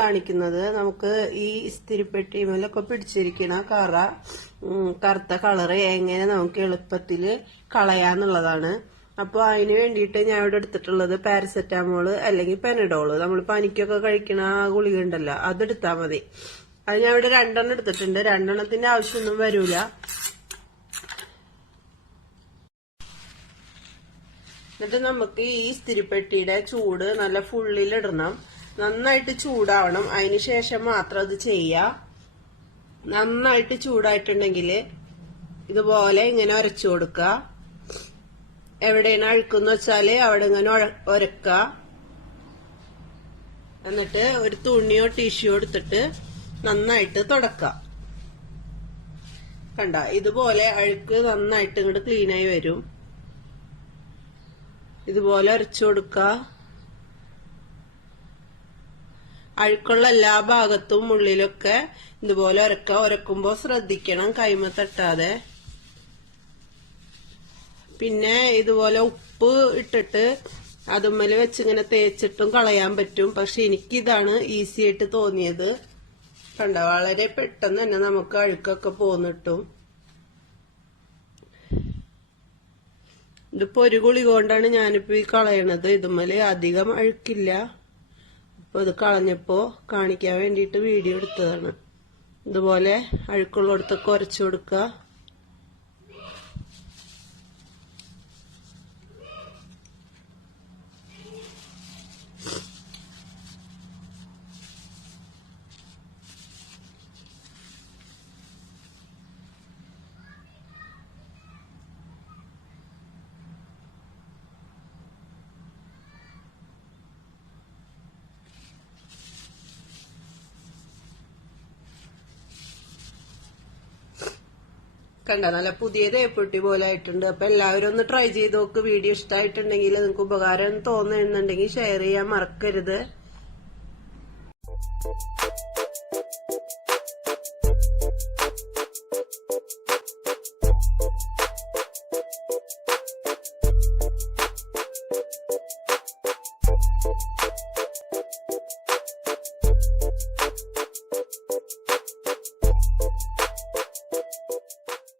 കാണിക്കുന്നത് നമുക്ക് ഈ ഇസ്തിരിപ്പെട്ടി മേലൊക്കെ പിടിച്ചിരിക്കുന്ന കറ കറുത്ത കളറ് എങ്ങനെ നമുക്ക് എളുപ്പത്തിൽ കളയാന്നുള്ളതാണ്. അപ്പോൾ അതിന് വേണ്ടിയിട്ട് ഞാൻ ഇവിടെ എടുത്തിട്ടുള്ളത് പാരസെറ്റാമോൾ അല്ലെങ്കിൽ പെനഡോൾ നമ്മൾ പനിക്കൊക്കെ കഴിക്കണ ആ ഗുളിക ഉണ്ടല്ലോ അതെടുത്താൽ മതി. അത് ഞാൻ ഇവിടെ രണ്ടെണ്ണം എടുത്തിട്ടുണ്ട്. രണ്ടെണ്ണത്തിന്റെ ആവശ്യമൊന്നും വരൂല. എന്നിട്ട് നമുക്ക് ഈ ഇസ്തിരിപ്പെട്ടിയുടെ ചൂട് നല്ല ഫുള്ളിലിടണം നന്നായിട്ട് ചൂടാവണം. അതിന് ശേഷം മാത്രം അത് ചെയ്യാം. നന്നായിട്ട് ചൂടായിട്ടുണ്ടെങ്കിൽ ഇതുപോലെ ഇങ്ങനെ ഉരച്ചു കൊടുക്കുക എവിടെയാണ് അഴുക്കെന്ന് വെച്ചാൽ അവിടെ ഇങ്ങനെ ഉരക്കുക എന്നിട്ട് ഒരു തുണിയോ ടിഷ്യോ എടുത്തിട്ട് നന്നായിട്ട് തുടക്കുക കണ്ട? ഇതുപോലെ അഴുക്ക് നന്നായിട്ട് ഇങ്ങോട്ട് ക്ലീനായി വരും. ഇതുപോലെ അരച്ചു കൊടുക്ക. അഴുക്കുള്ള എല്ലാ ഭാഗത്തും ഉള്ളിലൊക്കെ ഇതുപോലെ ഉരക്ക ഉരക്കുമ്പോ ശ്രദ്ധിക്കണം കൈമ തട്ടാതെ. പിന്നെ ഇതുപോലെ ഉപ്പ് ഇട്ടിട്ട് അതുമ്മൽ വെച്ചിങ്ങനെ തേച്ചിട്ടും കളയാൻ പറ്റും. പക്ഷെ എനിക്കിതാണ് ഈസി ആയിട്ട് തോന്നിയത്. കണ്ട? വളരെ പെട്ടെന്ന് തന്നെ നമുക്ക് അഴുക്കൊക്കെ പോന്നിട്ടും ഇതിപ്പോ ഒരു ഗുളിക കൊണ്ടാണ് ഞാനിപ്പോ ഈ കളയണത്. ഇതുമ്മൽ അധികം അഴുക്കില്ല. അപ്പൊ ഇത് കളഞ്ഞപ്പോ കാണിക്കാൻ വേണ്ടിയിട്ട് വീഡിയോ എടുത്തതാണ്. ഇതുപോലെ അഴുക്കുള്ളിടത്തൊക്കെ ഉരച്ചു കൊടുക്കുക. കണ്ട നല്ല പുതിയ തേപ്പൊട്ടി പോലെ ആയിട്ടുണ്ട്. അപ്പൊ എല്ലാവരും ഒന്ന് ട്രൈ ചെയ്ത് നോക്ക്. വീഡിയോ ഇഷ്ടമായിട്ടുണ്ടെങ്കിൽ നിങ്ങൾക്ക് ഉപകാരം തോന്നുന്നുണ്ടെങ്കിൽ ഷെയർ ചെയ്യാൻ മറക്കരുത്.